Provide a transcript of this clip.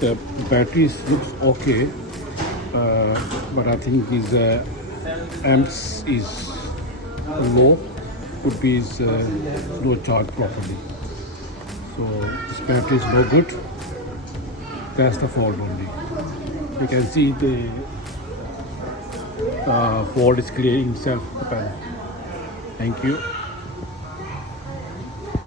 The batteries looks okay, but I think his amps is low. Could be his no charge properly. So this battery is no good. That's the fault only. You can see the fault is clear inside the panel. Thank you.